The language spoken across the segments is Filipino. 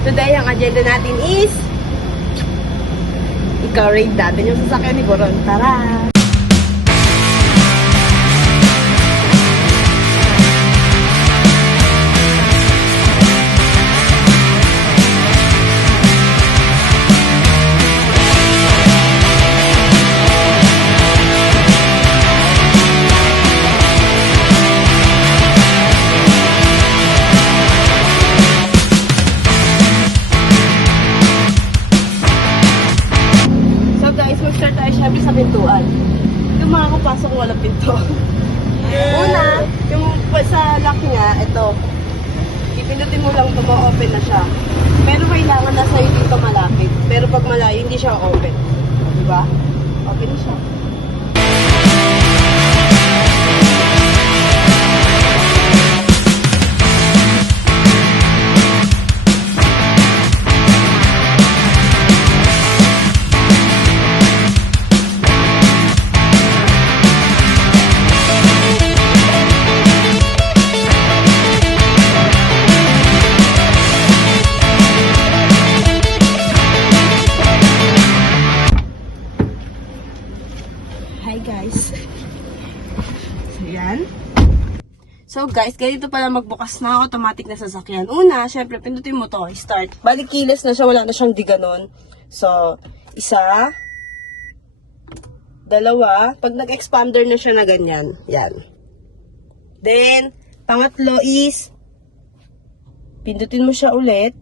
Today, ang agenda natin is i-raid natin yung sasakyan ni Boron. Tara! Mag-start tayo syempre sa pintuan. Yung mga kapasok walang pinto. Una, yung sa lock niya, ito. Ipindutin mo lang ito, ma-open na siya. Pero kailangan na sa'yo dito malapit. Pero pag malayo, hindi siya open. Diba? Open na siya. Hi guys. So yan. So guys, ganito pala magbukas na automatic na sasakyan. Una, syempre pindutin mo to, start. Balik kilos na siya, wala na siyang diganon. So, isa, dalawa, pag nag-expander na siya na ganyan, yan. Then, pangatlo is pindutin mo siya ulit.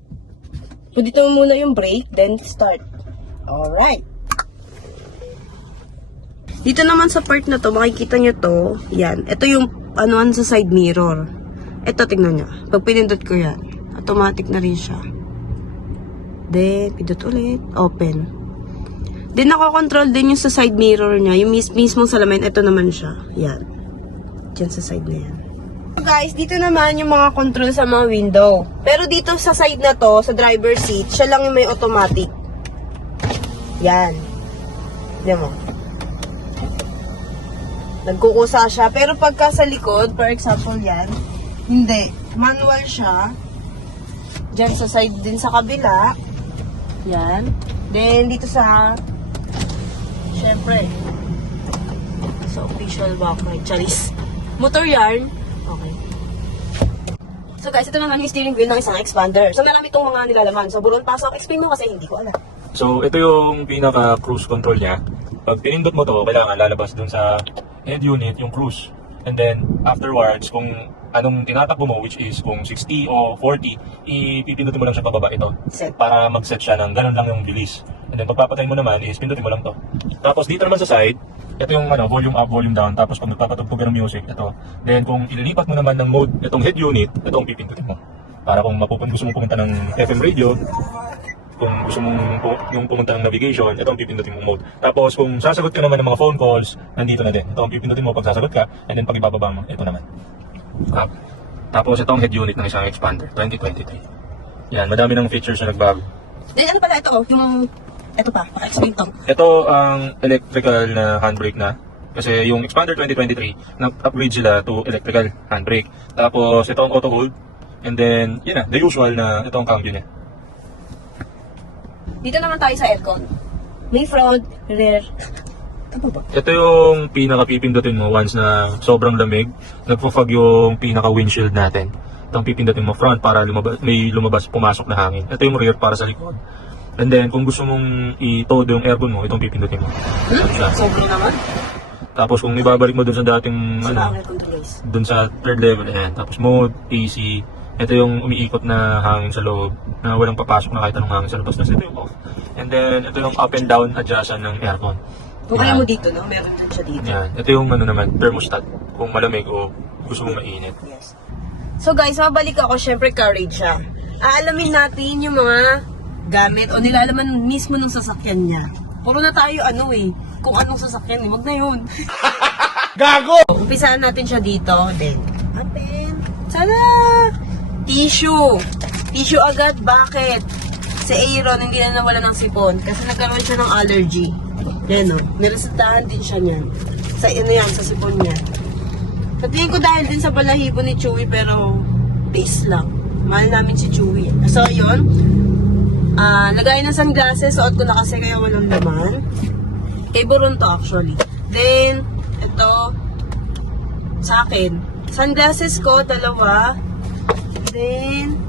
Pindutin mo muna yung brake, then start. Alright. Dito naman sa part na to, makikita nyo to, yan. Ito yung anuan sa side mirror. Ito, tingnan nyo. Pag pinindot ko yan, automatic na rin siya. Then, pindot ulit, open. Then, nakakontrol din yung sa side mirror niya. Yung mismong salamin, ito naman siya. Yan. Diyan sa side na yan. So guys, dito naman yung mga control sa mga window. Pero dito sa side na to, sa driver seat, siya lang yung may automatic. Yan. Diyan mo. Nagkukusa siya. Pero pagka sa likod, for example yan, hindi. Manual siya. Diyan sa side din sa kabila. Yan. Then, dito sa, syempre, sa official backlight. Charis. Motor yarn. Okay. So guys, ito naman yung steering wheel ng isang expander. So marami itong mga nilalaman. So Boron, pasok. Explain mo kasi hindi ko alam. So, ito yung pinaka-cruise control niya. Pag pinindot mo to, kailangan lalabas dun sa head unit, yung cruise. And then, afterwards, kung anong tinatakbo mo, which is kung 60 o 40, ipipindutin mo lang siya pababa ito. Set. Para mag-set siya ng ganun lang yung bilis. And then, pagpapatay mo naman, is pindutin mo lang to. Tapos, dito naman sa side, ito yung volume up, volume down. Tapos, pag nagpapatugtog ng music, ito. Then, kung ililipat mo naman ng mode, itong head unit, itong pipindutin mo. Para kung gusto mong pumunta ng FM radio, kung gusto mong yung pumunta ng navigation, ito ang pipindutin mong mode. Tapos kung sasagot ka naman ng mga phone calls, nandito na din. Ito ang pipindutin mo pag sasagot ka, and then pag ibababa mo, ito naman. Tapos ito ang head unit ng isang expander, 2023. Yan, madami ng features na nagbago. Then ano pala ito? Ito pa, paka-explain to. Ito ang electrical na handbrake na. Kasi yung expander 2023, nag-upgrade sila to electrical handbrake. Tapos ito ang auto hold. And then, yun na, the usual na ito ang cambio niya. Dito naman tayo sa aircon. May front, rear. Ito ba? Ito yung pinaka-pipindutin mo once na sobrang lamig. Nagpo-fog yung pinaka-windshield natin. Itong pipindutin mo front para may lumabas, pumasok na hangin. Ito yung rear para sa likod. And then, kung gusto mong i-todo yung aircon mo, itong pipindutin mo. Sobrang naman. Tapos kung ibabalik mo dun sa dating, dun sa third level, ayan. Tapos mode, AC. Ito yung umiikot na hangin sa loob, na walang papasok na kahit anong hangin sa labas. Tapos ito yung off. And then, ito yung up and down adjustan ng aircon. Kung kaya mo dito, no? Meron din siya dito. Yan. Ito yung naman, thermostat. Kung malamig o gusto mong mainit. Yes. So guys, mabalik ako, syempre carriage siya. Aalamin natin yung mga gamit o nilalaman mismo ng sasakyan niya. Puro na tayo kung anong sasakyan wag na yun. Gago! Umpisahan natin siya dito, then open. Sana! Tissue agad, bakit? Si Aaron hindi na nawala ng sipon kasi nagkaroon siya ng allergy. Yan niresetahan din siya niyan. Sa sipon niya. Sa tingin ko dahil din sa balahibo ni Chewy, pero base lang. Mahal namin si Chewy. So yun, Lagay ng sunglasses. Suot ko na kasi kaya walang laman. Kay Buron to actually. Then, ito, sa akin. Sunglasses ko, dalawa. Then,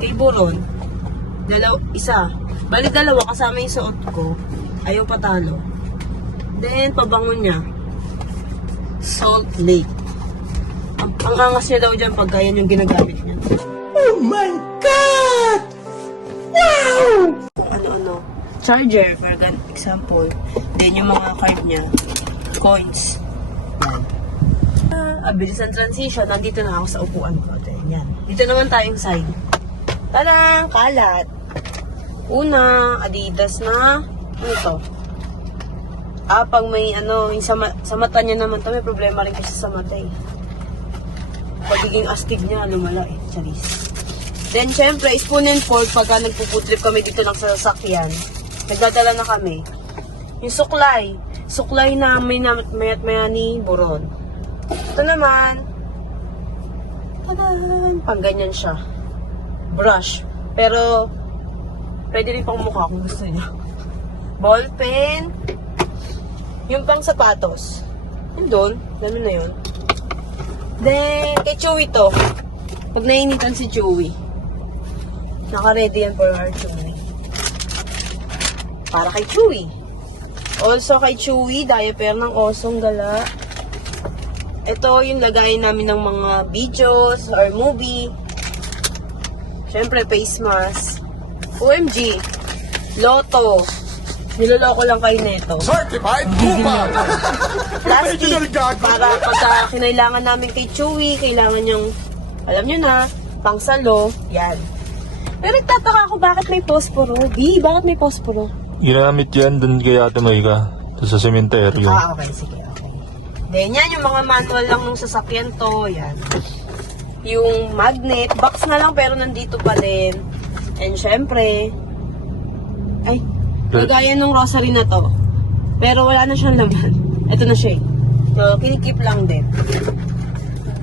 kay Buron. Isa. Bali dalawa kasama yung suot ko. Ayaw patalo. Then, pabango niya. Salt Lake. Ang angas niya daw dyan pagka yan yung ginagamit niya. Oh my God! Wow! Ano-ano. Charger, for example. Then, yung mga card niya. Coins. Yan. Bilis ang transition. Nandito na ako sa upuan ko. Yan. Dito naman tayong side. Tadang! Kalat. Una, Adidas na. Ano ito? Pag may yung sa mata niya naman to, may problema rin kasi sa mata eh. Pagiging astig niya, lumala eh. Charis. Then, syempre, spoon and fork, pagka nagpuputrip kami dito lang sa sasakyan, nagdadala na kami. Yung suklay. Suklay namin na mayat-maya ni Buron. Ito naman, tadan! Pang ganyan siya. Brush. Pero, pwede rin pang mukha kung gusto niya. Ball pen. Yung pang sapatos. Yun doon. Ganun na yun. Then, kay Chewy to. Pag nainitan si Chewy. Naka-ready yan for our Chewy. Para kay Chewy. Also kay Chewy, diaper ng osong gala. Ito yung lagay namin ng mga videos or movie. Siyempre, face mask. OMG. Lotto. Niloloko lang kayo neto. Certified Pupa! Plastic. Para pagka kinailangan namin kay Chewy, kailangan niyang, alam niyo na, pangsalo. Yan. Pero nagtataka ako bakit may posporo. Bakit may posporo? Ginamit yan dun kay Ate Maika. Sa sementeryo. Okay. Sige, okay. Then yan, yung mga manual lang ng sasakyan to. Yan. Yung magnet. Box na lang pero nandito pa din. And syempre, lagayan ng rosary na to. Pero wala na siyang laman. Ito na siya. So, kinikip lang din.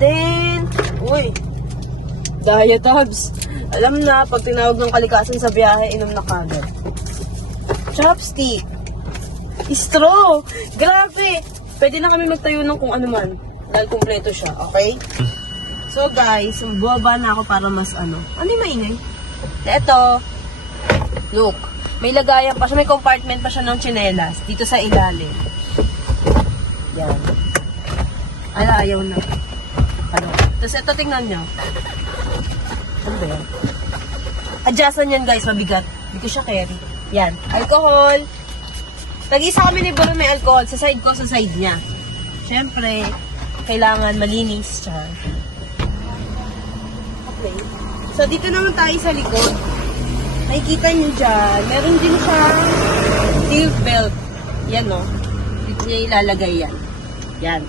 Then, diatabs. Alam na, pag tinawag ng kalikasan sa biyahe, inom na kagad. Chopstick. Straw. Grabe. Pwede na kami magtayo ng kung ano man. Dahil kumpleto siya, okay? So guys, bumaba na ako para mas ano yung maingay? Ito, look. May lagayan pa siya, may compartment pa siya ng tsinelas dito sa ilalim. Yan. Ayaw na. Tapos ito, tingnan nyo. Ano ba yan? Adjustan yan guys, mabigat. Hindi ko siya carry. Yan. Alcohol. Tag-isa kami ni Buron may alcohol. Sa side ko, sa side niya. Siyempre, kailangan malinis siya. Okay. So, dito naman tayo sa likod. Nakikita nyo dyan, meron din siyang steel belt. Yan o. Dito niya ilalagay yan. Yan.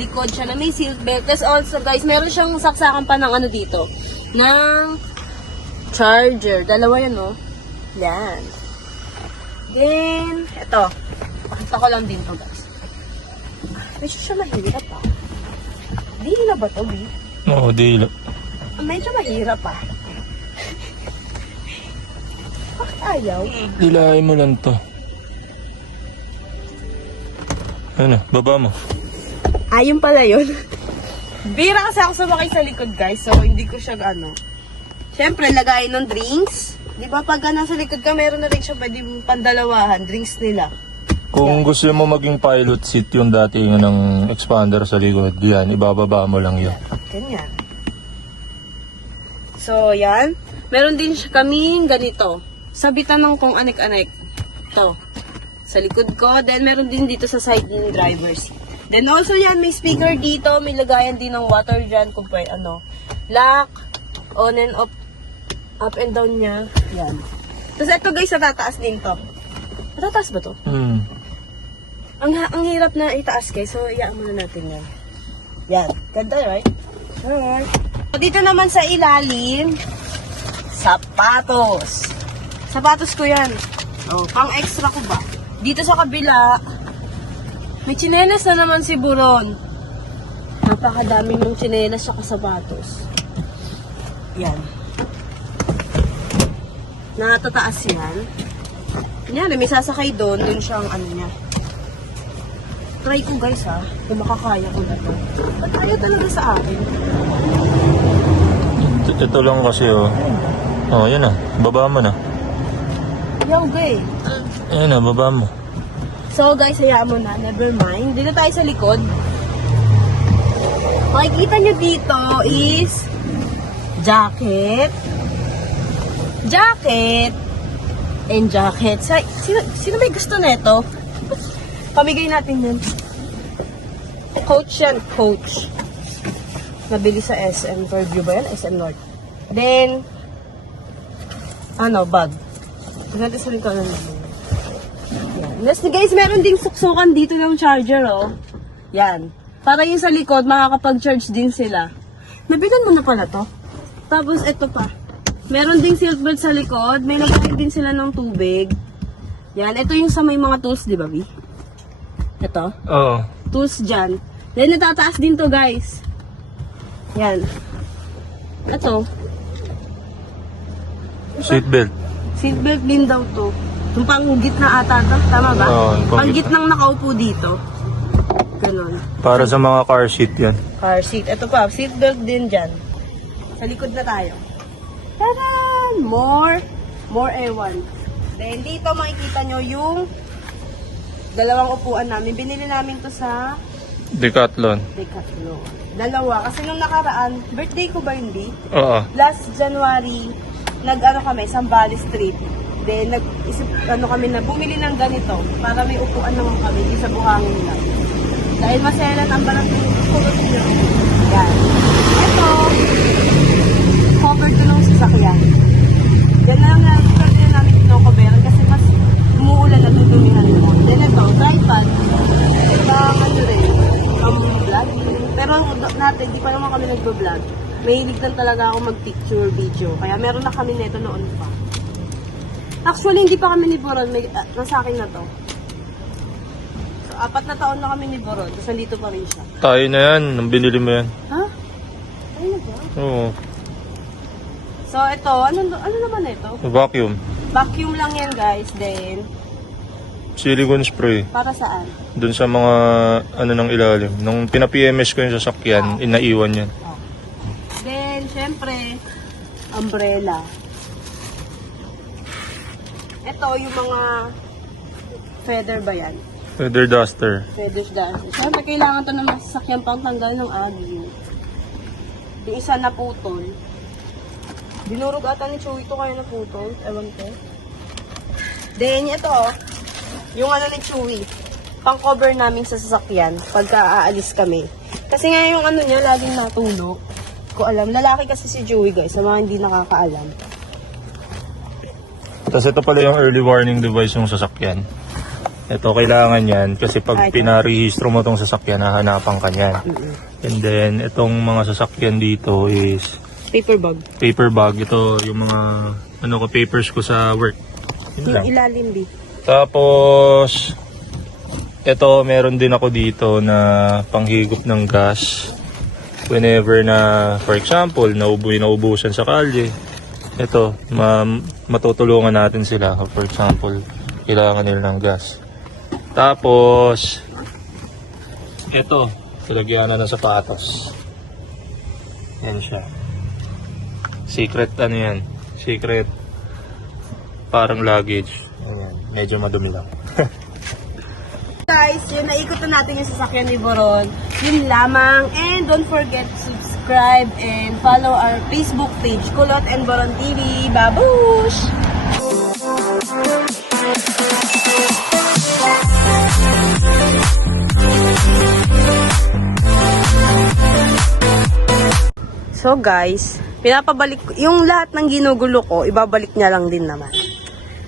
Likod siya na may seat belt. Tapos also guys, meron siyang saksakan pa ng ano dito. Ng charger. Dalawa yan o. Yan. Then, eto. Pakita ko lang din to guys. Medyo siya mahirap pa. Dila ba to, B? Oo, dila. Medyo mahirap pa. Bakit ayaw? Dilahin mo lang to. Ano, baba mo. Ayun pala yun. Bira kasi ako sumakay sa likod guys, so hindi ko siya Siyempre, lagay ng drinks. Di ba pag nasa likod ka, meron na rin siya pwede pandalawahan, drinks nila. Kung gusto mo maging pilot seat yung dating ng expander sa likod, yan, ibababa mo lang yun. Ganyan. So, yan. Meron din siya kaming ganito. Sabitan ng kung anek-anek. Ito. Sa likod ko. Then, meron din dito sa side ng driver's seat. Then, also yan, may speaker dito. May lagayan din ng water dyan. Kung pwede, lock, on and off, up and down niya. Yan. Tapos, ito guys, natataas din to. Natataas ba to? Ang hirap na itaas guys. So, iyaan muna natin yan. Yan. Ganda, right? Sure. So, dito naman sa ilalim, sapatos. Sapatos ko yan. Oh, pang extra ko ba? Dito sa kabila, may tsinelas na naman si Buron. Napakadaming ng tsinelas sa sapatos. Yan. Natataas yan. Kunyari, may sasakay doon siyang ano niya. Try ko guys ha, kung makakaya ko na to. Ba't ayaw talaga sa akin? Ito lang kasi oh. Oh, yun na. Baba mo na. Yaw guys. Ayun na, baba mo. So guys, hayaan mo na, never mind. Dito tayo sa likod. Makikita nyo dito is jacket, and jacket. Sino may gusto nito? Pamigay natin yun. Coach yan, Coach. Nabili sa SM Fairview ba yan? SM North. Then, bag. Tignan natin sa likod ng naman. Yan. Next guys, meron ding suksukan dito ng charger, oh. Yan. Para yung sa likod, makakapag-charge din sila. Nabilan mo na pala to. Tapos, ito pa. Meron ding seatbelt sa likod. May nagkain din sila ng tubig. Yan. Ito yung sa may mga tools, di ba, Bi? Ito. Oo. Tools dyan. Then, natataas din to, guys. Yan. Ito. Seatbelt. Seatbelt din daw to. Yung pang gitna ata to. Tama ba? Oo, yung pang pang gitnang nakaupo dito. Ganon. Para sa mga car seat yan. Car seat. Ito pa, seatbelt din dyan. Sa likod na tayo. Taran! More A1. Then dito makikita nyo yung dalawang upuan namin. Binili namin to sa Decathlon. Decathlon. Dalawa. Kasi nung nakaraan, birthday ko ba yun, Di? Oo. Last January, kami, Sambales Street. Then, kami na bumili ng ganito para may upuan naman kami, di sa buhangin lang. Dahil maselan ang balang kulot nyo. Yan. Ito, cover to ng sasakyan. Yan na lang pwede na namin kinocoveran kasi mas umuulan at dudumihan mo. Then ito, tripod. Vlog. Pero natin, di pa naman kami nagbo-vlog. Mahilig lang talaga ako mag-picture video. Kaya meron na kami nito noon pa. Actually, hindi pa kami ni Boron. Nasa akin na to. So, 4 na taon na kami ni Boron. Tapos nandito pa rin siya. Tayo na yan. Nang binili mo yan. Ha? Ano na ba? Oo. So, ito. Ano naman ito? Vacuum. Vacuum lang yan, guys. Then, Silicone spray. para saan? Doon sa mga ng ilalim. Nung pina-PMS ko yung sasakyan, inaiwan yan. Then, syempre, umbrella. Ito, yung mga feather ba yan? Feather duster. Feathers dahil. Siyempre, kailangan to ng masasakyan pang tanggal ng agyo. Yung isa na putol. Dinurog ata ni Chewy ito kaya na putol. Ewan ko. Then, ito, yung ni Chewy. Pang cover namin sa sasakyan pagka aalis kami. Kasi nga yung niya, laging natunog. Ko alam. Lalaki kasi si Chewy, guys. Sa mga hindi nakakaalam. Tapos ito pala yung early warning device ng sasakyan. Ito, kailangan yan kasi pag pinarehistro mo tong sasakyan, hahanapan ka niyan. And then, itong mga sasakyan dito is Paper bag. paper bag. Ito, yung mga papers ko sa work. Yun lang. Yung ilalim, B. Tapos, ito, meron din ako dito na panghigop ng gas. Whenever na, for example, naubusan sa kalye. Ito, matutulungan natin sila. For example, kailangan nila ng gas. Tapos, ito, talagyan na ng sapatos. Yan siya. Secret, yan? Secret, parang luggage. Ayan, medyo madumi lang. Guys, yun, naikot na natin yung sasakyan ni Boron. Yun lamang. And don't forget to subscribe and follow our Facebook page, Kulot and Boron TV. Babush! So guys, pinapabalik yung lahat ng ginugulo ko, ibabalik niya lang din naman.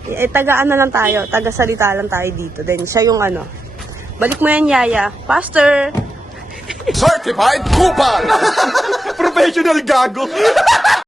Tagaan na lang tayo, taga-salita lang tayo dito. Then siya yung balik mo yan, Yaya. Pastor! Certified Kupal! Professional gago!